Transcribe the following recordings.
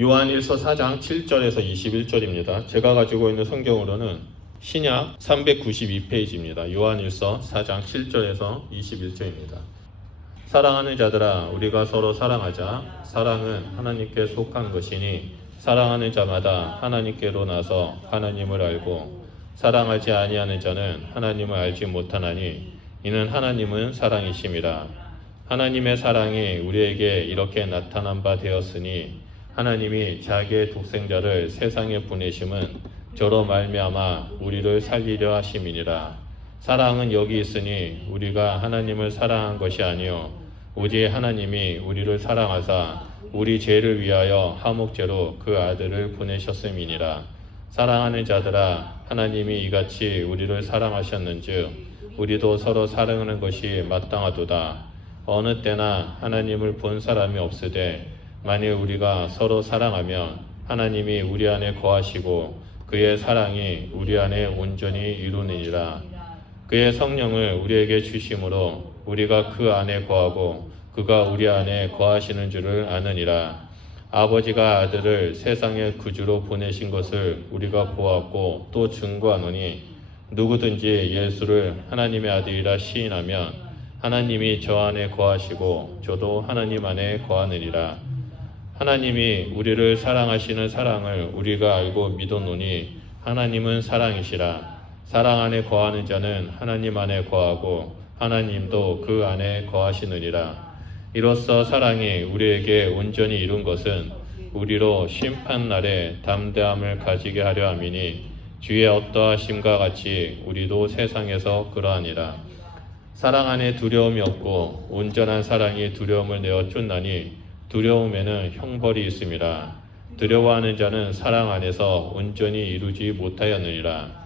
요한일서 4장 7절에서 21절입니다. 제가 가지고 있는 성경으로는 신약 392페이지입니다. 요한일서 4장 7절에서 21절입니다. 사랑하는 자들아, 우리가 서로 사랑하자. 사랑은 하나님께 속한 것이니 사랑하는 자마다 하나님께로 나서 하나님을 알고 사랑하지 아니하는 자는 하나님을 알지 못하나니 이는 하나님은 사랑이심이라. 하나님의 사랑이 우리에게 이렇게 나타난 바 되었으니 하나님이 자기의 독생자를 세상에 보내심은 저로 말미암아 우리를 살리려 하심이니라. 사랑은 여기 있으니 우리가 하나님을 사랑한 것이 아니요 오직 하나님이 우리를 사랑하사 우리 죄를 위하여 화목제로 그 아들을 보내셨음이니라. 사랑하는 자들아, 하나님이 이같이 우리를 사랑하셨는즉 우리도 서로 사랑하는 것이 마땅하도다. 어느 때나 하나님을 본 사람이 없으되 만일 우리가 서로 사랑하면 하나님이 우리 안에 거하시고 그의 사랑이 우리 안에 온전히 이루느니라. 그의 성령을 우리에게 주심으로 우리가 그 안에 거하고 그가 우리 안에 거하시는 줄을 아느니라. 아버지가 아들을 세상의 구주로 보내신 것을 우리가 보았고 또 증거하노니 누구든지 예수를 하나님의 아들이라 시인하면 하나님이 저 안에 거하시고 저도 하나님 안에 거하느니라. 하나님이 우리를 사랑하시는 사랑을 우리가 알고 믿었노니 하나님은 사랑이시라. 사랑 안에 거하는 자는 하나님 안에 거하고 하나님도 그 안에 거하시느니라. 이로써 사랑이 우리에게 온전히 이룬 것은 우리로 심판날에 담대함을 가지게 하려 함이니 주의 어떠하심과 같이 우리도 세상에서 그러하니라. 사랑 안에 두려움이 없고 온전한 사랑이 두려움을 내어 쫓나니 두려움에는 형벌이 있음이라. 두려워하는 자는 사랑 안에서 온전히 이루지 못하였느니라.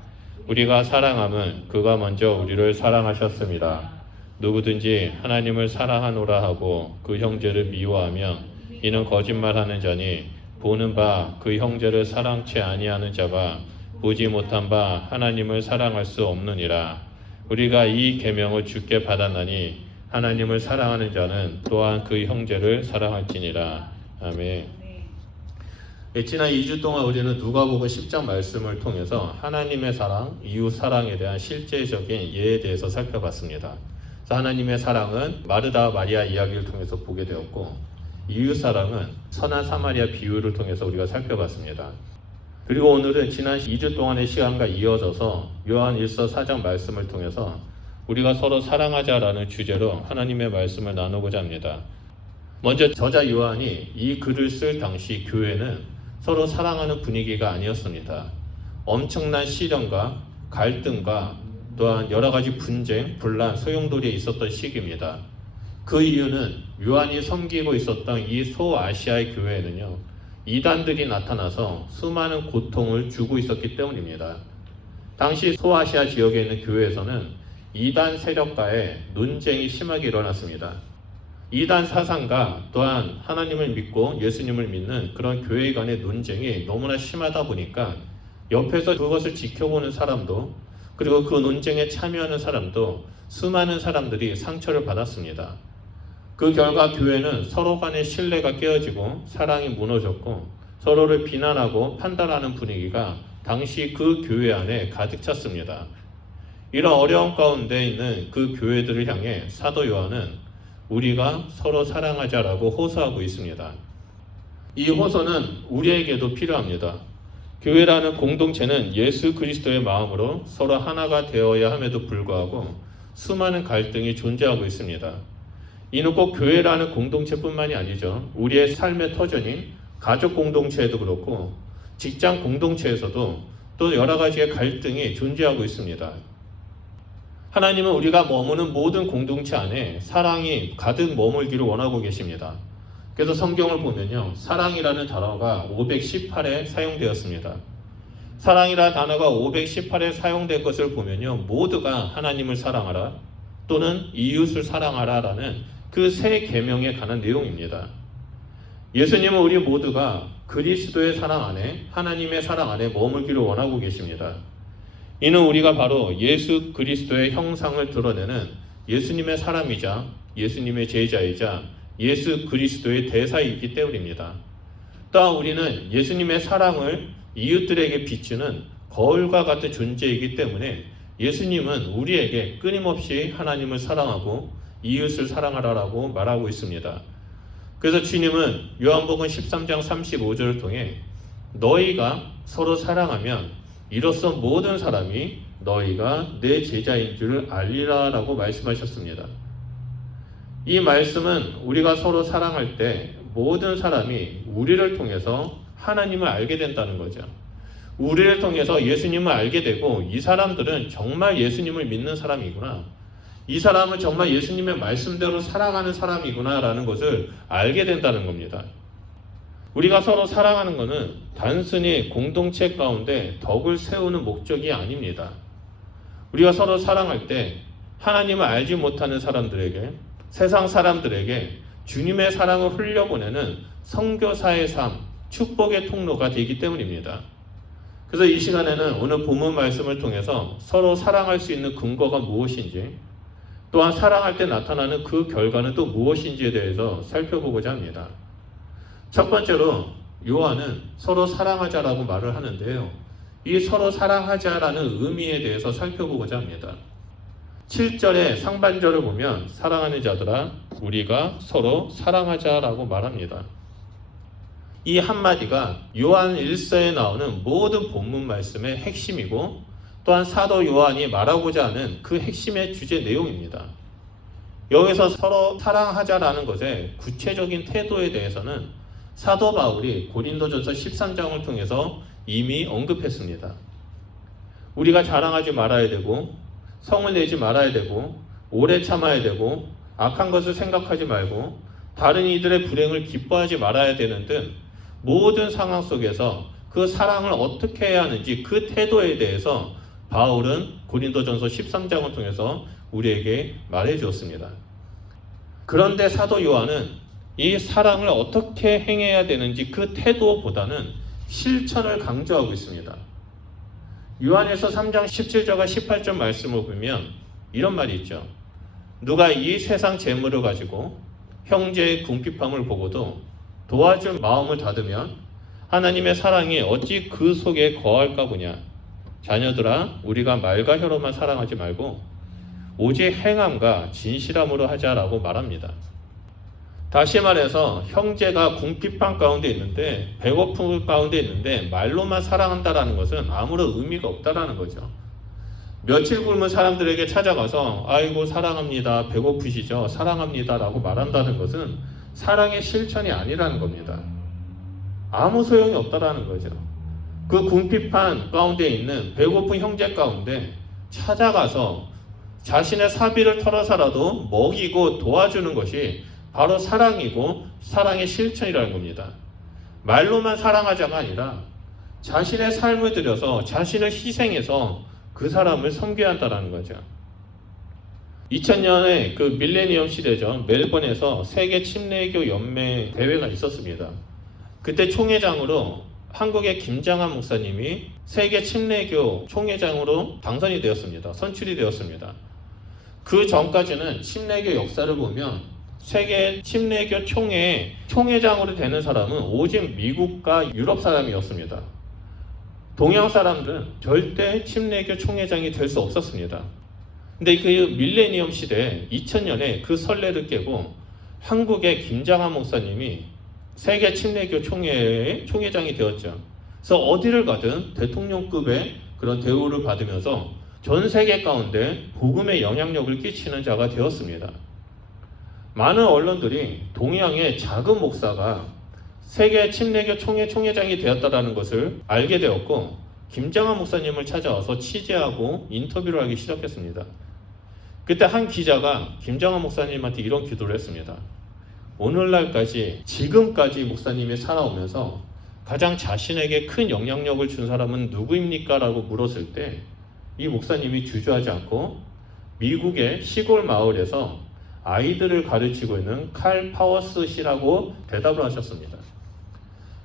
우리가 사랑함은 그가 먼저 우리를 사랑하셨음이라. 누구든지 하나님을 사랑하노라 하고 그 형제를 미워하면 이는 거짓말하는 자니 보는 바 그 형제를 사랑치 아니하는 자가 보지 못한 바 하나님을 사랑할 수 없느니라. 우리가 이 계명을 주께 받았나니 하나님을 사랑하는 자는 또한 그 형제를 사랑할지니라. 아멘. 지난 2주 동안 우리는 누가복음 10장 말씀을 통해서 하나님의 사랑, 이웃 사랑에 대한 실제적인 예에 대해서 살펴봤습니다. 하나님의 사랑은 마르다 마리아 이야기를 통해서 보게 되었고 이웃 사랑은 선한 사마리아 비유를 통해서 우리가 살펴봤습니다. 그리고 오늘은 지난 2주 동안의 시간과 이어져서 요한일서 4장 말씀을 통해서 우리가 서로 사랑하자라는 주제로 하나님의 말씀을 나누고자 합니다. 먼저 저자 요한이 이 글을 쓸 당시 교회는 서로 사랑하는 분위기가 아니었습니다. 엄청난 시련과 갈등과 또한 여러 가지 분쟁, 분란, 소용돌이에 있었던 시기입니다. 그 이유는 요한이 섬기고 있었던 이 소아시아의 교회에는요, 이단들이 나타나서 수많은 고통을 주고 있었기 때문입니다. 당시 소아시아 지역에 있는 교회에서는 이단 세력과의 논쟁이 심하게 일어났습니다. 이단 사상과 또한 하나님을 믿고 예수님을 믿는 그런 교회 간의 논쟁이 너무나 심하다 보니까 옆에서 그것을 지켜보는 사람도 그리고 그 논쟁에 참여하는 사람도 수많은 사람들이 상처를 받았습니다. 그 결과 교회는 서로 간의 신뢰가 깨어지고 사랑이 무너졌고 서로를 비난하고 판단하는 분위기가 당시 그 교회 안에 가득 찼습니다. 이런 어려운 가운데 있는 그 교회들을 향해 사도 요한은 우리가 서로 사랑하자라고 호소하고 있습니다. 이 호소는 우리에게도 필요합니다. 교회라는 공동체는 예수 그리스도의 마음으로 서로 하나가 되어야 함에도 불구하고 수많은 갈등이 존재하고 있습니다. 이는 꼭 교회라는 공동체뿐만이 아니죠. 우리의 삶의 터전인 가족 공동체에도 그렇고 직장 공동체에서도 또 여러 가지의 갈등이 존재하고 있습니다. 하나님은 우리가 머무는 모든 공동체 안에 사랑이 가득 머물기를 원하고 계십니다. 그래서 성경을 보면요, 사랑이라는 단어가 518에 사용되었습니다. 사랑이라는 단어가 518에 사용된 것을 보면요, 모두가 하나님을 사랑하라 또는 이웃을 사랑하라 라는 그 세 계명에 관한 내용입니다. 예수님은 우리 모두가 그리스도의 사랑 안에, 하나님의 사랑 안에 머물기를 원하고 계십니다. 이는 우리가 바로 예수 그리스도의 형상을 드러내는 예수님의 사람이자 예수님의 제자이자 예수 그리스도의 대사이기 때문입니다. 또한 우리는 예수님의 사랑을 이웃들에게 비추는 거울과 같은 존재이기 때문에 예수님은 우리에게 끊임없이 하나님을 사랑하고 이웃을 사랑하라고 말하고 있습니다. 그래서 주님은 요한복음 13장 35절을 통해 너희가 서로 사랑하면 이로써 모든 사람이 너희가 내 제자인 줄 알리라 라고 말씀하셨습니다. 이 말씀은 우리가 서로 사랑할 때 모든 사람이 우리를 통해서 하나님을 알게 된다는 거죠. 우리를 통해서 예수님을 알게 되고 이 사람들은 정말 예수님을 믿는 사람이구나. 이 사람은 정말 예수님의 말씀대로 살아가는 사람이구나 라는 것을 알게 된다는 겁니다. 우리가 서로 사랑하는 것은 단순히 공동체 가운데 덕을 세우는 목적이 아닙니다. 우리가 서로 사랑할 때 하나님을 알지 못하는 사람들에게, 세상 사람들에게 주님의 사랑을 흘려보내는 선교사의 삶, 축복의 통로가 되기 때문입니다. 그래서 이 시간에는 오늘 본문 말씀을 통해서 서로 사랑할 수 있는 근거가 무엇인지, 또한 사랑할 때 나타나는 그 결과는 또 무엇인지에 대해서 살펴보고자 합니다. 첫 번째로 요한은 서로 사랑하자라고 말을 하는데요. 이 서로 사랑하자라는 의미에 대해서 살펴보고자 합니다. 7절의 상반절을 보면 사랑하는 자들아 우리가 서로 사랑하자라고 말합니다. 이 한마디가 요한 1서에 나오는 모든 본문 말씀의 핵심이고 또한 사도 요한이 말하고자 하는 그 핵심의 주제 내용입니다. 여기서 서로 사랑하자라는 것의 구체적인 태도에 대해서는 사도 바울이 고린도전서 13장을 통해서 이미 언급했습니다. 우리가 자랑하지 말아야 되고 성을 내지 말아야 되고 오래 참아야 되고 악한 것을 생각하지 말고 다른 이들의 불행을 기뻐하지 말아야 되는 등 모든 상황 속에서 그 사랑을 어떻게 해야 하는지 그 태도에 대해서 바울은 고린도전서 13장을 통해서 우리에게 말해 주었습니다. 그런데 사도 요한은 이 사랑을 어떻게 행해야 되는지 그 태도보다는 실천을 강조하고 있습니다. 요한에서 3장 17절과 18절 말씀을 보면 이런 말이 있죠. 누가 이 세상 재물을 가지고 형제의 궁핍함을 보고도 도와줄 마음을 닫으면 하나님의 사랑이 어찌 그 속에 거할까 보냐. 자녀들아 우리가 말과 혀로만 사랑하지 말고 오직 행함과 진실함으로 하자라고 말합니다. 다시 말해서 형제가 궁핍함 가운데 있는데 배고픔 가운데 있는데 말로만 사랑한다라는 것은 아무런 의미가 없다라는 거죠. 며칠 굶은 사람들에게 찾아가서 아이고 사랑합니다, 배고프시죠, 사랑합니다 라고 말한다는 것은 사랑의 실천이 아니라는 겁니다. 아무 소용이 없다라는 거죠. 그 궁핍한 가운데 있는 배고픈 형제 가운데 찾아가서 자신의 사비를 털어서라도 먹이고 도와주는 것이 바로 사랑이고 사랑의 실천이라는 겁니다. 말로만 사랑하자가 아니라 자신의 삶을 들여서 자신을 희생해서 그 사람을 섬겨야 한다는 거죠. 2000년에 그 밀레니엄 시대죠. 멜번에서 세계 침례교 연맹 대회가 있었습니다. 그때 총회장으로 한국의 김장한 목사님이 세계 침례교 총회장으로 당선이 되었습니다. 선출이 되었습니다. 그 전까지는 침례교 역사를 보면 세계 침례교 총회장으로 되는 사람은 오직 미국과 유럽 사람이었습니다. 동양 사람들은 절대 침례교 총회장이 될 수 없었습니다. 근데 그 밀레니엄 시대 2000년에 그 선례를 깨고 한국의 김장한 목사님이 세계 침례교 총회의 총회장이 되었죠. 그래서 어디를 가든 대통령급의 그런 대우를 받으면서 전 세계 가운데 복음의 영향력을 끼치는 자가 되었습니다. 많은 언론들이 동양의 작은 목사가 세계 침례교 총회장이 되었다는 것을 알게 되었고 김장한 목사님을 찾아와서 취재하고 인터뷰를 하기 시작했습니다. 그때 한 기자가 김장한 목사님한테 이런 기도를 했습니다. 오늘날까지 지금까지 목사님이 살아오면서 가장 자신에게 큰 영향력을 준 사람은 누구입니까? 라고 물었을 때 이 목사님이 주저하지 않고 미국의 시골 마을에서 아이들을 가르치고 있는 칼 파워스 씨라고 대답을 하셨습니다.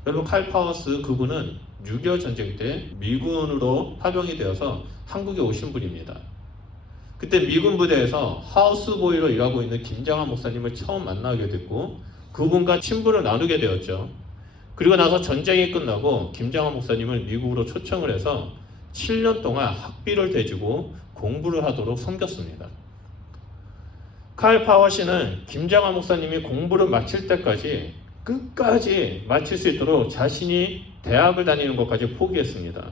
여러분 칼 파워스 그분은 6.25 전쟁 때 미군으로 파병이 되어서 한국에 오신 분입니다. 그때 미군 부대에서 하우스보이로 일하고 있는 김장한 목사님을 처음 만나게 됐고 그분과 친분을 나누게 되었죠. 그리고 나서 전쟁이 끝나고 김장한 목사님을 미국으로 초청을 해서 7년 동안 학비를 대주고 공부를 하도록 섬겼습니다. 칼 파워시는 김장한 목사님이 공부를 마칠 때까지 끝까지 마칠 수 있도록 자신이 대학을 다니는 것까지 포기했습니다.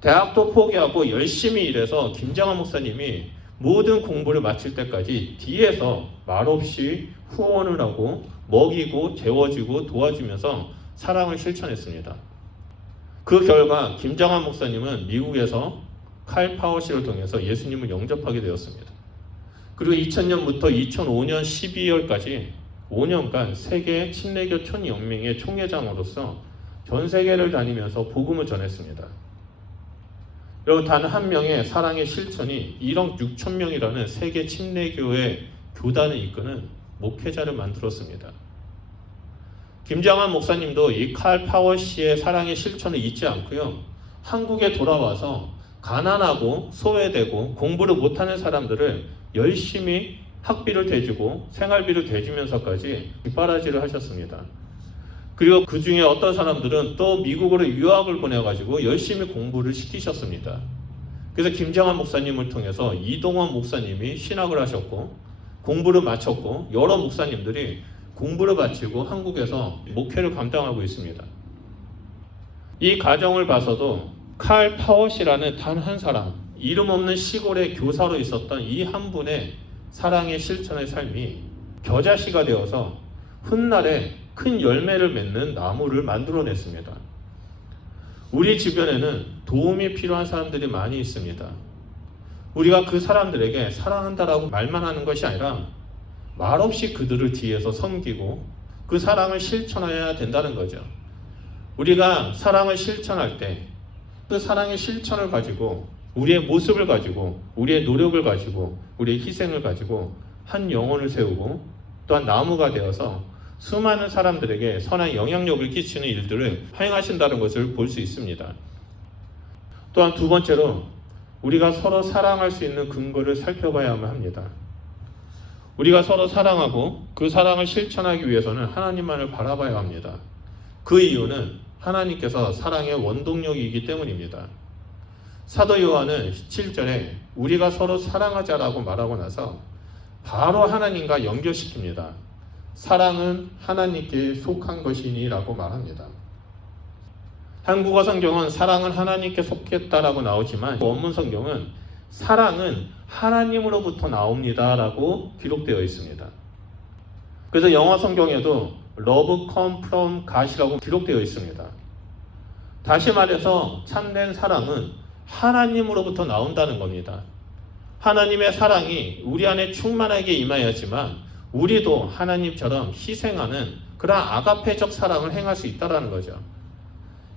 대학도 포기하고 열심히 일해서 김장한 목사님이 모든 공부를 마칠 때까지 뒤에서 말없이 후원을 하고 먹이고 재워주고 도와주면서 사랑을 실천했습니다. 그 결과 김장한 목사님은 미국에서 칼 파워시를 통해서 예수님을 영접하게 되었습니다. 그리고 2000년부터 2005년 12월까지 5년간 세계 침례교 촌연맹의 총회장으로서 전 세계를 다니면서 복음을 전했습니다. 여러분, 단 한 명의 사랑의 실천이 1억 6천 명이라는 세계 침례교의 교단을 이끄는 목회자를 만들었습니다. 김장한 목사님도 이 칼 파워시의 사랑의 실천을 잊지 않고요, 한국에 돌아와서 가난하고 소외되고 공부를 못하는 사람들을 열심히 학비를 대주고 생활비를 대주면서까지 뒷바라지를 하셨습니다. 그리고 그 중에 어떤 사람들은 또 미국으로 유학을 보내가지고 열심히 공부를 시키셨습니다. 그래서 김장한 목사님을 통해서 이동원 목사님이 신학을 하셨고 공부를 마쳤고 여러 목사님들이 공부를 마치고 한국에서 목회를 감당하고 있습니다. 이 과정을 봐서도 칼 파워시라는 단 한 사람, 이름 없는 시골의 교사로 있었던 이 한 분의 사랑의 실천의 삶이 겨자씨가 되어서 훗날에 큰 열매를 맺는 나무를 만들어냈습니다. 우리 주변에는 도움이 필요한 사람들이 많이 있습니다. 우리가 그 사람들에게 사랑한다라고 말만 하는 것이 아니라 말없이 그들을 뒤에서 섬기고 그 사랑을 실천해야 된다는 거죠. 우리가 사랑을 실천할 때 그 사랑의 실천을 가지고 우리의 모습을 가지고 우리의 노력을 가지고 우리의 희생을 가지고 한 영혼을 세우고 또한 나무가 되어서 수많은 사람들에게 선한 영향력을 끼치는 일들을 행하신다는 것을 볼 수 있습니다. 또한 두 번째로 우리가 서로 사랑할 수 있는 근거를 살펴봐야만 합니다. 우리가 서로 사랑하고 그 사랑을 실천하기 위해서는 하나님만을 바라봐야 합니다. 그 이유는 하나님께서 사랑의 원동력이기 때문입니다. 사도 요한은 17절에 우리가 서로 사랑하자라고 말하고 나서 바로 하나님과 연결시킵니다. 사랑은 하나님께 속한 것이니 라고 말합니다. 한국어 성경은 사랑은 하나님께 속했다라고 나오지만 원문 성경은 사랑은 하나님으로부터 나옵니다 라고 기록되어 있습니다. 그래서 영어 성경에도 Love come from God이라고 기록되어 있습니다. 다시 말해서 참된 사랑은 하나님으로부터 나온다는 겁니다. 하나님의 사랑이 우리 안에 충만하게 임하였지만 우리도 하나님처럼 희생하는 그런 아가페적 사랑을 행할 수 있다는 거죠.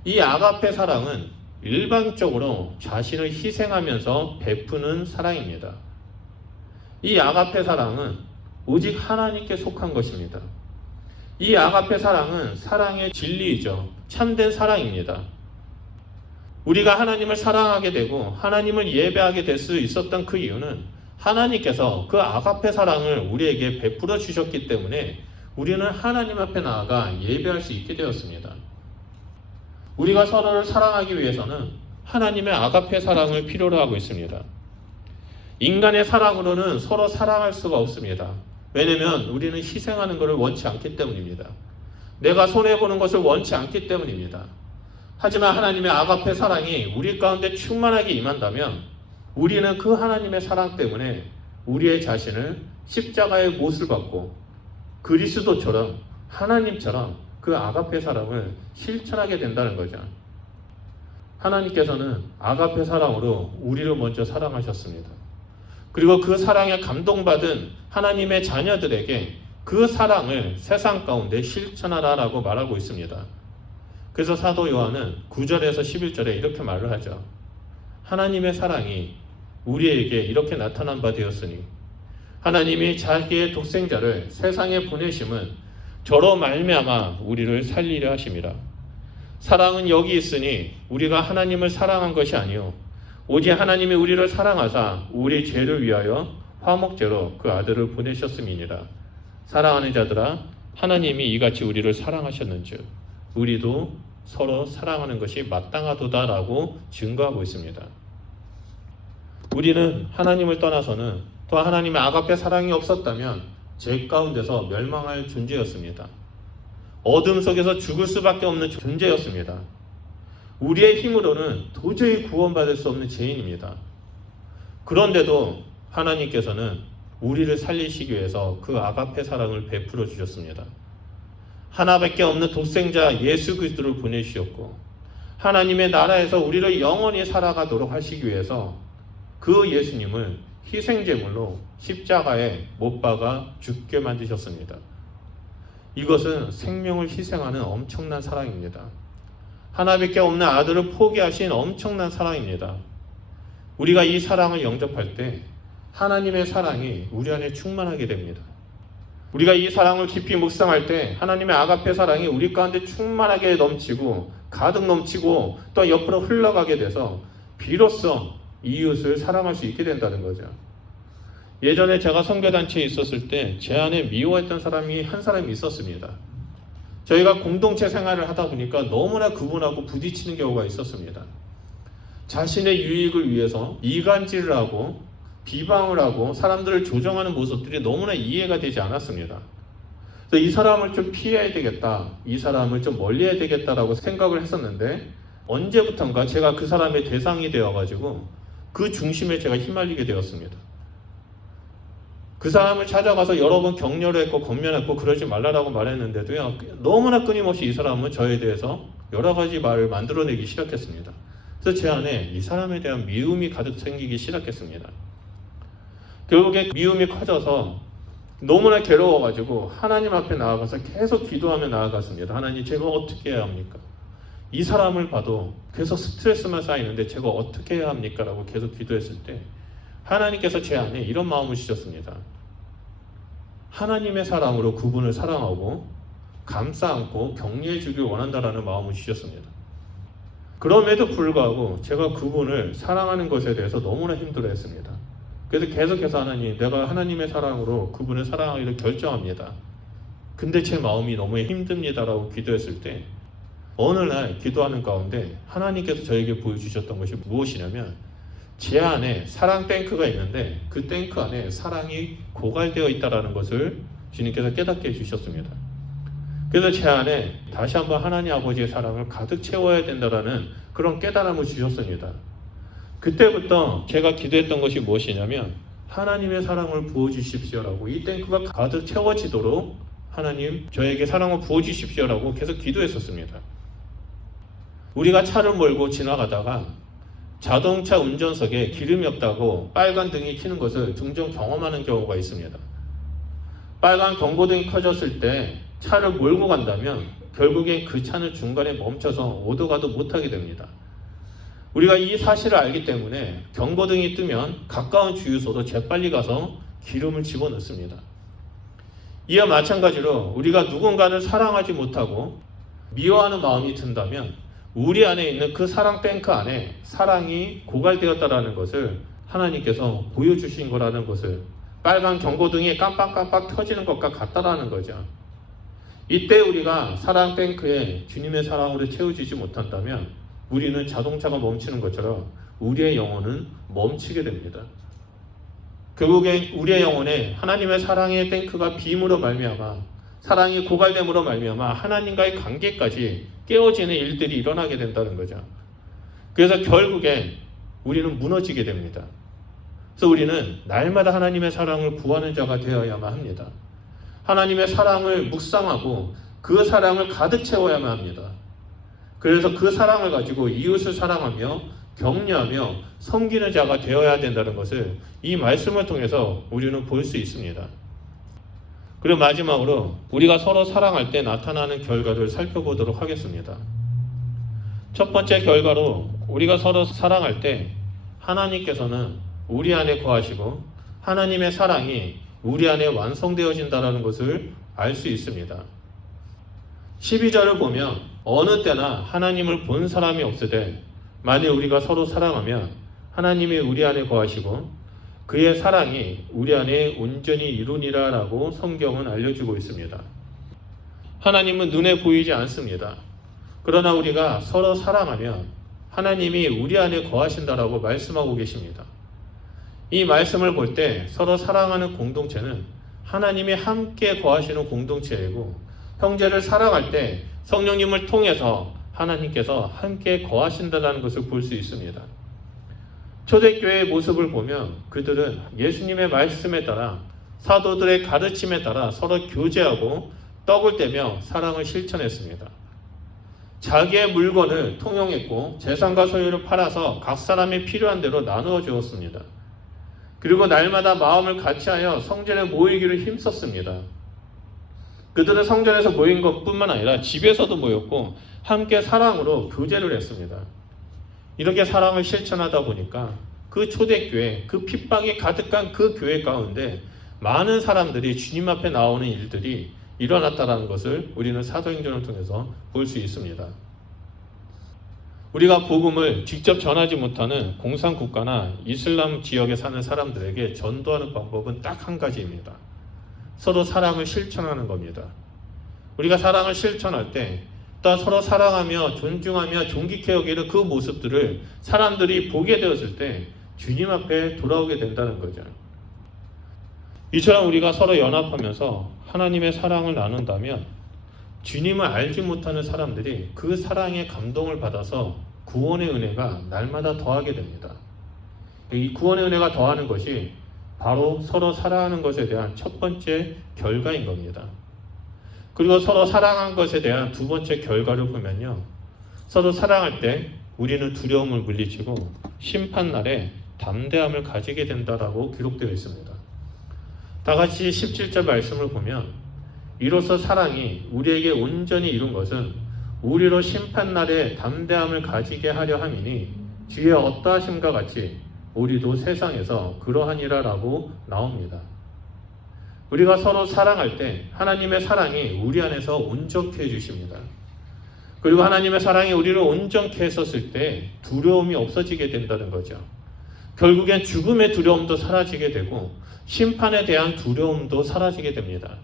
이 아가페 사랑은 일방적으로 자신을 희생하면서 베푸는 사랑입니다. 이 아가페 사랑은 오직 하나님께 속한 것입니다. 이 아가페 사랑은 사랑의 진리이죠. 참된 사랑입니다. 우리가 하나님을 사랑하게 되고 하나님을 예배하게 될 수 있었던 그 이유는 하나님께서 그 아가페 사랑을 우리에게 베풀어 주셨기 때문에 우리는 하나님 앞에 나아가 예배할 수 있게 되었습니다. 우리가 서로를 사랑하기 위해서는 하나님의 아가페 사랑을 필요로 하고 있습니다. 인간의 사랑으로는 서로 사랑할 수가 없습니다. 왜냐하면 우리는 희생하는 것을 원치 않기 때문입니다. 내가 손해보는 것을 원치 않기 때문입니다. 하지만 하나님의 아가페 사랑이 우리 가운데 충만하게 임한다면 우리는 그 하나님의 사랑 때문에 우리의 자신을 십자가의 못을 받고 그리스도처럼 하나님처럼 그 아가페 사랑을 실천하게 된다는 거죠. 하나님께서는 아가페 사랑으로 우리를 먼저 사랑하셨습니다. 그리고 그 사랑에 감동받은 하나님의 자녀들에게 그 사랑을 세상 가운데 실천하라라고 말하고 있습니다. 그래서 사도 요한은 9절에서 11절에 이렇게 말을 하죠. 하나님의 사랑이 우리에게 이렇게 나타난 바 되었으니 하나님이 자기의 독생자를 세상에 보내심은 저로 말미암아 우리를 살리려 하심이라. 사랑은 여기 있으니 우리가 하나님을 사랑한 것이 아니요 오직 하나님이 우리를 사랑하사 우리 죄를 위하여 화목제로 그 아들을 보내셨음이니라. 사랑하는 자들아, 하나님이 이같이 우리를 사랑하셨는즉 우리도 서로 사랑하는 것이 마땅하도다라고 증거하고 있습니다. 우리는 하나님을 떠나서는 또 하나님의 아가페 사랑이 없었다면 죄 가운데서 멸망할 존재였습니다. 어둠 속에서 죽을 수밖에 없는 존재였습니다. 우리의 힘으로는 도저히 구원받을 수 없는 죄인입니다. 그런데도 하나님께서는 우리를 살리시기 위해서 그 아가페 사랑을 베풀어 주셨습니다. 하나밖에 없는 독생자 예수 그리스도를 보내주셨고 하나님의 나라에서 우리를 영원히 살아가도록 하시기 위해서 그 예수님을 희생제물로 십자가에 못 박아 죽게 만드셨습니다. 이것은 생명을 희생하는 엄청난 사랑입니다. 하나밖에 없는 아들을 포기하신 엄청난 사랑입니다. 우리가 이 사랑을 영접할 때 하나님의 사랑이 우리 안에 충만하게 됩니다. 우리가 이 사랑을 깊이 묵상할 때 하나님의 아가페 사랑이 우리 가운데 충만하게 넘치고 가득 넘치고 또 옆으로 흘러가게 돼서 비로소 이웃을 사랑할 수 있게 된다는 거죠. 예전에 제가 선교단체에 있었을 때 제 안에 미워했던 사람이 한 사람이 있었습니다. 저희가 공동체 생활을 하다 보니까 너무나 그분하고 부딪히는 경우가 있었습니다. 자신의 유익을 위해서 이간질을 하고 비방을 하고 사람들을 조정하는 모습들이 너무나 이해가 되지 않았습니다. 그래서 이 사람을 좀 피해야 되겠다, 이 사람을 좀 멀리해야 되겠다라고 생각을 했었는데 언제부턴가 제가 그 사람의 대상이 되어가지고 그 중심에 제가 휘말리게 되었습니다. 그 사람을 찾아가서 여러 번 격려를 했고 권면했고 그러지 말라라고 말했는데도요, 너무나 끊임없이 이 사람은 저에 대해서 여러 가지 말을 만들어내기 시작했습니다. 그래서 제 안에 이 사람에 대한 미움이 가득 생기기 시작했습니다. 결국에 미움이 커져서 너무나 괴로워가지고 하나님 앞에 나아가서 계속 기도하며 나아갔습니다. 하나님, 제가 어떻게 해야 합니까? 이 사람을 봐도 계속 스트레스만 쌓이는데 제가 어떻게 해야 합니까? 라고 계속 기도했을 때 하나님께서 제 안에 이런 마음을 주셨습니다. 하나님의 사랑으로 그분을 사랑하고 감싸 안고 격려해 주길 원한다라는 마음을 주셨습니다. 그럼에도 불구하고 제가 그분을 사랑하는 것에 대해서 너무나 힘들어했습니다. 그래서 계속해서 하나님, 내가 하나님의 사랑으로 그분을 사랑하기를 결정합니다. 근데 제 마음이 너무 힘듭니다라고 기도했을 때 어느 날 기도하는 가운데 하나님께서 저에게 보여주셨던 것이 무엇이냐면 제 안에 사랑 탱크가 있는데 그 탱크 안에 사랑이 고갈되어 있다는 것을 주님께서 깨닫게 해주셨습니다. 그래서 제 안에 다시 한번 하나님 아버지의 사랑을 가득 채워야 된다는 그런 깨달음을 주셨습니다. 그때부터 제가 기도했던 것이 무엇이냐면 하나님의 사랑을 부어주십시오라고, 이 탱크가 가득 채워지도록 하나님 저에게 사랑을 부어주십시오라고 계속 기도했었습니다. 우리가 차를 몰고 지나가다가 자동차 운전석에 기름이 없다고 빨간 등이 켜는 것을 종종 경험하는 경우가 있습니다. 빨간 경고등이 켜졌을 때 차를 몰고 간다면 결국엔 그 차는 중간에 멈춰서 오도 가도 못하게 됩니다. 우리가 이 사실을 알기 때문에 경고등이 뜨면 가까운 주유소도 재빨리 가서 기름을 집어넣습니다. 이와 마찬가지로 우리가 누군가를 사랑하지 못하고 미워하는 마음이 든다면 우리 안에 있는 그 사랑 탱크 안에 사랑이 고갈되었다라는 것을 하나님께서 보여주신 거라는 것을, 빨간 경고등이 깜빡깜빡 켜지는 것과 같다라는 거죠. 이때 우리가 사랑 탱크에 주님의 사랑으로 채워지지 못한다면 우리는 자동차가 멈추는 것처럼 우리의 영혼은 멈추게 됩니다. 결국에 우리의 영혼에 하나님의 사랑의 탱크가 빔으로 말미암아, 사랑이 고갈됨으로 말미암아 하나님과의 관계까지 깨어지는 일들이 일어나게 된다는 거죠. 그래서 결국에 우리는 무너지게 됩니다. 그래서 우리는 날마다 하나님의 사랑을 구하는 자가 되어야만 합니다. 하나님의 사랑을 묵상하고 그 사랑을 가득 채워야만 합니다. 그래서 그 사랑을 가지고 이웃을 사랑하며 격려하며 섬기는 자가 되어야 된다는 것을 이 말씀을 통해서 우리는 볼 수 있습니다. 그리고 마지막으로 우리가 서로 사랑할 때 나타나는 결과를 살펴보도록 하겠습니다. 첫 번째 결과로 우리가 서로 사랑할 때 하나님께서는 우리 안에 거하시고 하나님의 사랑이 우리 안에 완성되어진다는 것을 알 수 있습니다. 12절을 보면 어느 때나 하나님을 본 사람이 없으되 만일 우리가 서로 사랑하면 하나님이 우리 안에 거하시고 그의 사랑이 우리 안에 온전히 이루니라 라고 성경은 알려주고 있습니다. 하나님은 눈에 보이지 않습니다. 그러나 우리가 서로 사랑하면 하나님이 우리 안에 거하신다라고 말씀하고 계십니다. 이 말씀을 볼 때 서로 사랑하는 공동체는 하나님이 함께 거하시는 공동체이고, 형제를 사랑할 때 성령님을 통해서 하나님께서 함께 거하신다는 것을 볼 수 있습니다. 초대교회의 모습을 보면 그들은 예수님의 말씀에 따라, 사도들의 가르침에 따라 서로 교제하고 떡을 떼며 사랑을 실천했습니다. 자기의 물건을 통용했고 재산과 소유를 팔아서 각 사람이 필요한 대로 나누어 주었습니다. 그리고 날마다 마음을 같이하여 성전에 모이기를 힘썼습니다. 그들은 성전에서 모인 것뿐만 아니라 집에서도 모였고 함께 사랑으로 교제를 했습니다. 이렇게 사랑을 실천하다 보니까 그 초대교회, 그 핍박이 가득한 그 교회 가운데 많은 사람들이 주님 앞에 나오는 일들이 일어났다는 것을 우리는 사도행전을 통해서 볼 수 있습니다. 우리가 복음을 직접 전하지 못하는 공산국가나 이슬람 지역에 사는 사람들에게 전도하는 방법은 딱 한 가지입니다. 서로 사랑을 실천하는 겁니다. 우리가 사랑을 실천할 때 또 서로 사랑하며 존중하며 존귀케 여기는 그 모습들을 사람들이 보게 되었을 때 주님 앞에 돌아오게 된다는 거죠. 이처럼 우리가 서로 연합하면서 하나님의 사랑을 나눈다면 주님을 알지 못하는 사람들이 그 사랑의 감동을 받아서 구원의 은혜가 날마다 더하게 됩니다. 이 구원의 은혜가 더하는 것이 바로 서로 사랑하는 것에 대한 첫 번째 결과인 겁니다. 그리고 서로 사랑한 것에 대한 두 번째 결과를 보면요, 서로 사랑할 때 우리는 두려움을 물리치고 심판날에 담대함을 가지게 된다라고 기록되어 있습니다. 다 같이 17절 말씀을 보면, 이로써 사랑이 우리에게 온전히 이룬 것은 우리로 심판날에 담대함을 가지게 하려 함이니 주의 어떠하심과 같이 우리도 세상에서 그러하니라라고 나옵니다. 우리가 서로 사랑할 때 하나님의 사랑이 우리 안에서 온전케 해주십니다. 그리고 하나님의 사랑이 우리를 온전케 했었을 때 두려움이 없어지게 된다는 거죠. 결국엔 죽음의 두려움도 사라지게 되고 심판에 대한 두려움도 사라지게 됩니다.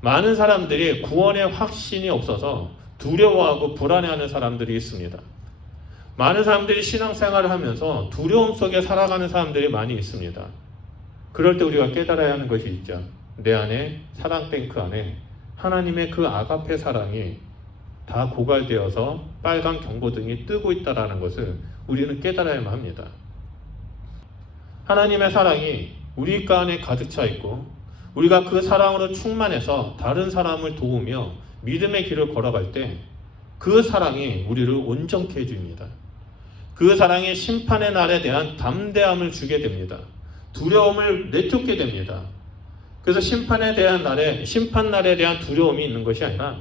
많은 사람들이 구원의 확신이 없어서 두려워하고 불안해하는 사람들이 있습니다. 많은 사람들이 신앙생활을 하면서 두려움 속에 살아가는 사람들이 많이 있습니다. 그럴 때 우리가 깨달아야 하는 것이 있죠. 내 안에, 사랑뱅크 안에 하나님의 그 아가페 사랑이 다 고갈되어서 빨간 경고등이 뜨고 있다는 것을 우리는 깨달아야만 합니다. 하나님의 사랑이 우리 안에 가득 차 있고 우리가 그 사랑으로 충만해서 다른 사람을 도우며 믿음의 길을 걸어갈 때 그 사랑이 우리를 온전케 해줍니다. 그 사랑이 심판의 날에 대한 담대함을 주게 됩니다. 두려움을 내쫓게 됩니다. 그래서 심판날에 대한 두려움이 있는 것이 아니라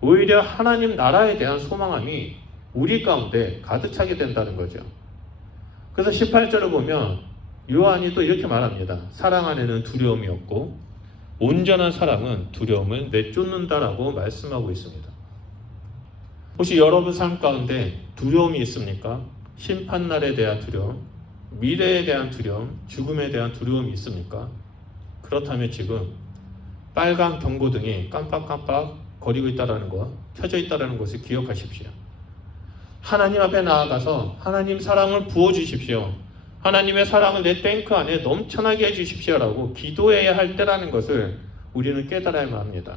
오히려 하나님 나라에 대한 소망함이 우리 가운데 가득 차게 된다는 거죠. 그래서 18절을 보면 요한이 또 이렇게 말합니다. 사랑 안에는 두려움이 없고 온전한 사랑은 두려움을 내쫓는다라고 말씀하고 있습니다. 혹시 여러분 삶 가운데 두려움이 있습니까? 심판날에 대한 두려움, 미래에 대한 두려움, 죽음에 대한 두려움이 있습니까? 그렇다면 지금 빨간 경고등이 깜빡깜빡 거리고 있다는 것, 켜져 있다는 것을 기억하십시오. 하나님 앞에 나아가서 하나님 사랑을 부어주십시오. 하나님의 사랑을 내 탱크 안에 넘쳐나게 해주십시오라고 기도해야 할 때라는 것을 우리는 깨달아야만 합니다.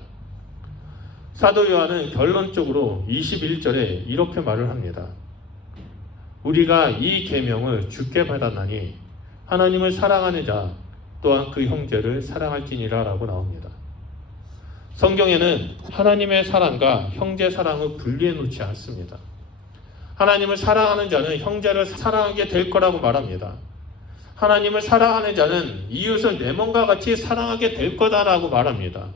사도 요한은 결론적으로 21절에 이렇게 말을 합니다. 우리가 이 계명을 주께 받았나니 하나님을 사랑하는 자 또한 그 형제를 사랑할지니라 라고 나옵니다. 성경에는 하나님의 사랑과 형제 사랑을 분리해 놓지 않습니다. 하나님을 사랑하는 자는 형제를 사랑하게 될 거라고 말합니다. 하나님을 사랑하는 자는 이웃을 내 몸과 같이 사랑하게 될 거다라고 말합니다.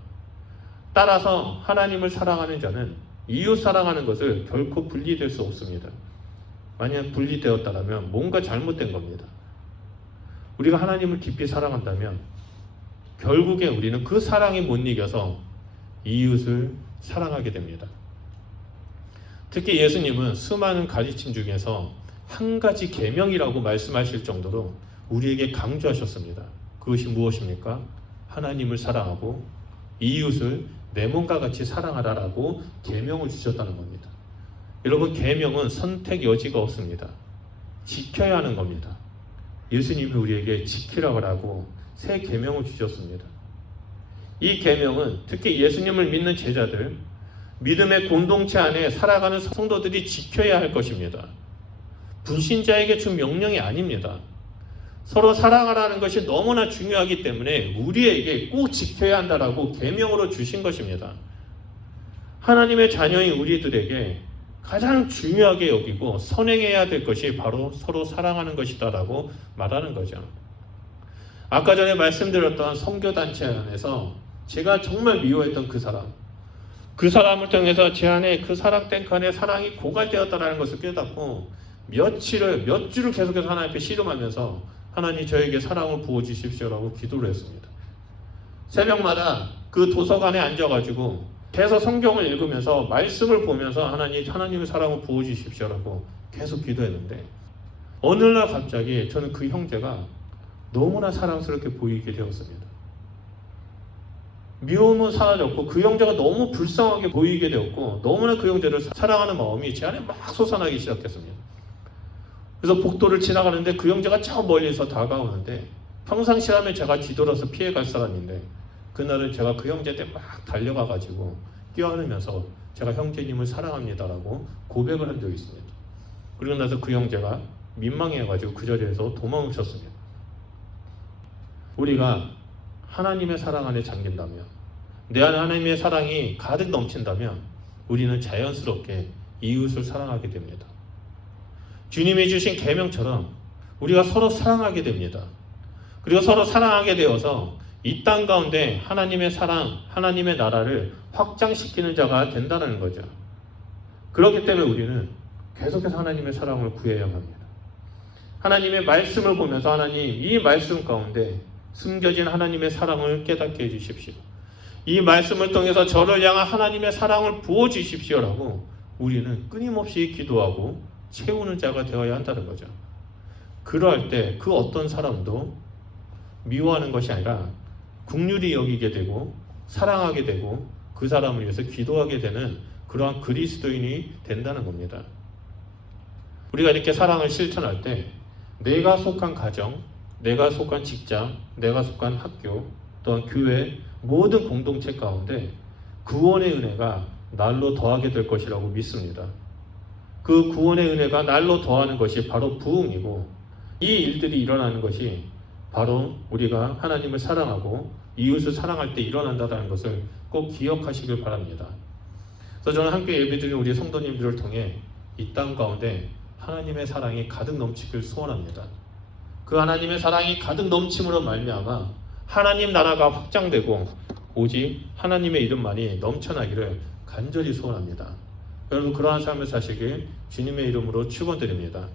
따라서 하나님을 사랑하는 자는 이웃 사랑하는 것을 결코 분리될 수 없습니다. 만약 분리되었다면 뭔가 잘못된 겁니다. 우리가 하나님을 깊이 사랑한다면 결국에 우리는 그 사랑에 못 이겨서 이웃을 사랑하게 됩니다. 특히 예수님은 수많은 가르침 중에서 한 가지 계명이라고 말씀하실 정도로 우리에게 강조하셨습니다. 그것이 무엇입니까? 하나님을 사랑하고 이웃을 내 몸과 같이 사랑하라라고 계명을 주셨다는 겁니다. 여러분, 계명은 선택 여지가 없습니다. 지켜야 하는 겁니다. 예수님이 우리에게 지키라고 하고 새 계명을 주셨습니다. 이 계명은 특히 예수님을 믿는 제자들, 믿음의 공동체 안에 살아가는 성도들이 지켜야 할 것입니다. 불신자에게 준 명령이 아닙니다. 서로 사랑하라는 것이 너무나 중요하기 때문에 우리에게 꼭 지켜야 한다라고 계명으로 주신 것입니다. 하나님의 자녀인 우리들에게 가장 중요하게 여기고 선행해야 될 것이 바로 서로 사랑하는 것이다라고 말하는 거죠. 아까 전에 말씀드렸던 선교단체 안에서 제가 정말 미워했던 그 사람을 통해서 제 안에 그 사랑 탱크 안에 사랑이 고갈되었다는 것을 깨닫고 몇 주를 계속해서 하나님 앞에 씨름하면서 하나님 저에게 사랑을 부어주십시오라고 기도를 했습니다. 새벽마다 그 도서관에 앉아가지고 계속 성경을 읽으면서 말씀을 보면서 하나님의 사랑을 부어주십시오라고 계속 기도했는데 어느 날 갑자기 저는 그 형제가 너무나 사랑스럽게 보이게 되었습니다. 미움은 사라졌고 그 형제가 너무 불쌍하게 보이게 되었고 너무나 그 형제를 사랑하는 마음이 제 안에 막 솟아나기 시작했습니다. 그래서 복도를 지나가는데 그 형제가 저 멀리서 다가오는데 평상시라면 제가 뒤돌아서 피해갈 사람인데 그날은 제가 그 형제한테 막 달려가가지고 껴안으면서 제가 형제님을 사랑합니다라고 고백을 한 적이 있습니다. 그리고 나서 그 형제가 민망해가지고 그 자리에서 도망쳤습니다. 우리가 하나님의 사랑 안에 잠긴다면, 내 안에 하나님의 사랑이 가득 넘친다면 우리는 자연스럽게 이웃을 사랑하게 됩니다. 주님이 주신 계명처럼 우리가 서로 사랑하게 됩니다. 그리고 서로 사랑하게 되어서 이 땅 가운데 하나님의 사랑, 하나님의 나라를 확장시키는 자가 된다는 거죠. 그렇기 때문에 우리는 계속해서 하나님의 사랑을 구해야 합니다. 하나님의 말씀을 보면서 하나님, 이 말씀 가운데 숨겨진 하나님의 사랑을 깨닫게 해주십시오. 이 말씀을 통해서 저를 향한 하나님의 사랑을 부어주십시오라고 우리는 끊임없이 기도하고 채우는 자가 되어야 한다는 거죠. 그러할 때 그 어떤 사람도 미워하는 것이 아니라 긍휼히 여기게 되고 사랑하게 되고 그 사람을 위해서 기도하게 되는 그러한 그리스도인이 된다는 겁니다. 우리가 이렇게 사랑을 실천할 때 내가 속한 가정, 내가 속한 직장, 내가 속한 학교, 또한 교회 모든 공동체 가운데 구원의 은혜가 날로 더하게 될 것이라고 믿습니다. 그 구원의 은혜가 날로 더하는 것이 바로 부흥이고 이 일들이 일어나는 것이 바로 우리가 하나님을 사랑하고 이웃을 사랑할 때 일어난다는 것을 꼭 기억하시길 바랍니다. 그래서 저는 함께 예배드리는 우리 성도님들을 통해 이 땅 가운데 하나님의 사랑이 가득 넘치길 소원합니다. 그 하나님의 사랑이 가득 넘침으로 말미암아 하나님 나라가 확장되고 오직 하나님의 이름만이 넘쳐나기를 간절히 소원합니다. 여러분 그러한 삶을 사시길 주님의 이름으로 축원드립니다.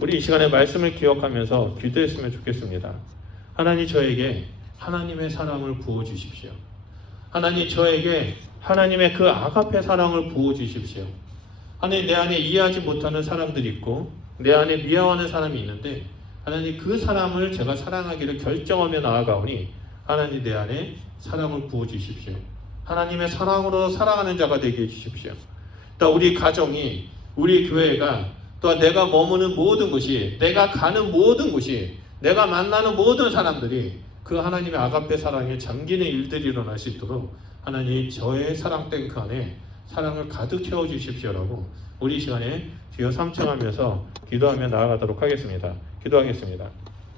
우리 이 시간에 말씀을 기억하면서 기도했으면 좋겠습니다. 하나님 저에게 하나님의 사랑을 부어주십시오. 하나님 저에게 하나님의 그 아가페 사랑을 부어주십시오. 하나님 내 안에 이해하지 못하는 사람들이 있고 내 안에 미워하는 사람이 있는데 하나님 그 사람을 제가 사랑하기를 결정하며 나아가오니 하나님 내 안에 사랑을 부어주십시오. 하나님의 사랑으로 사랑하는 자가 되게 해주십시오. 또 우리 가정이 우리 교회가 또 내가 머무는 모든 곳이 내가 가는 모든 곳이 내가 만나는 모든 사람들이 그 하나님의 아가페 사랑에 잠기는 일들이 일어날 수 있도록 하나님 저의 사랑 탱크 안에 사랑을 가득 채워주십시오라고 우리 시간에 주여 삼청하면서 기도하며 나아가도록 하겠습니다. 기도하겠습니다.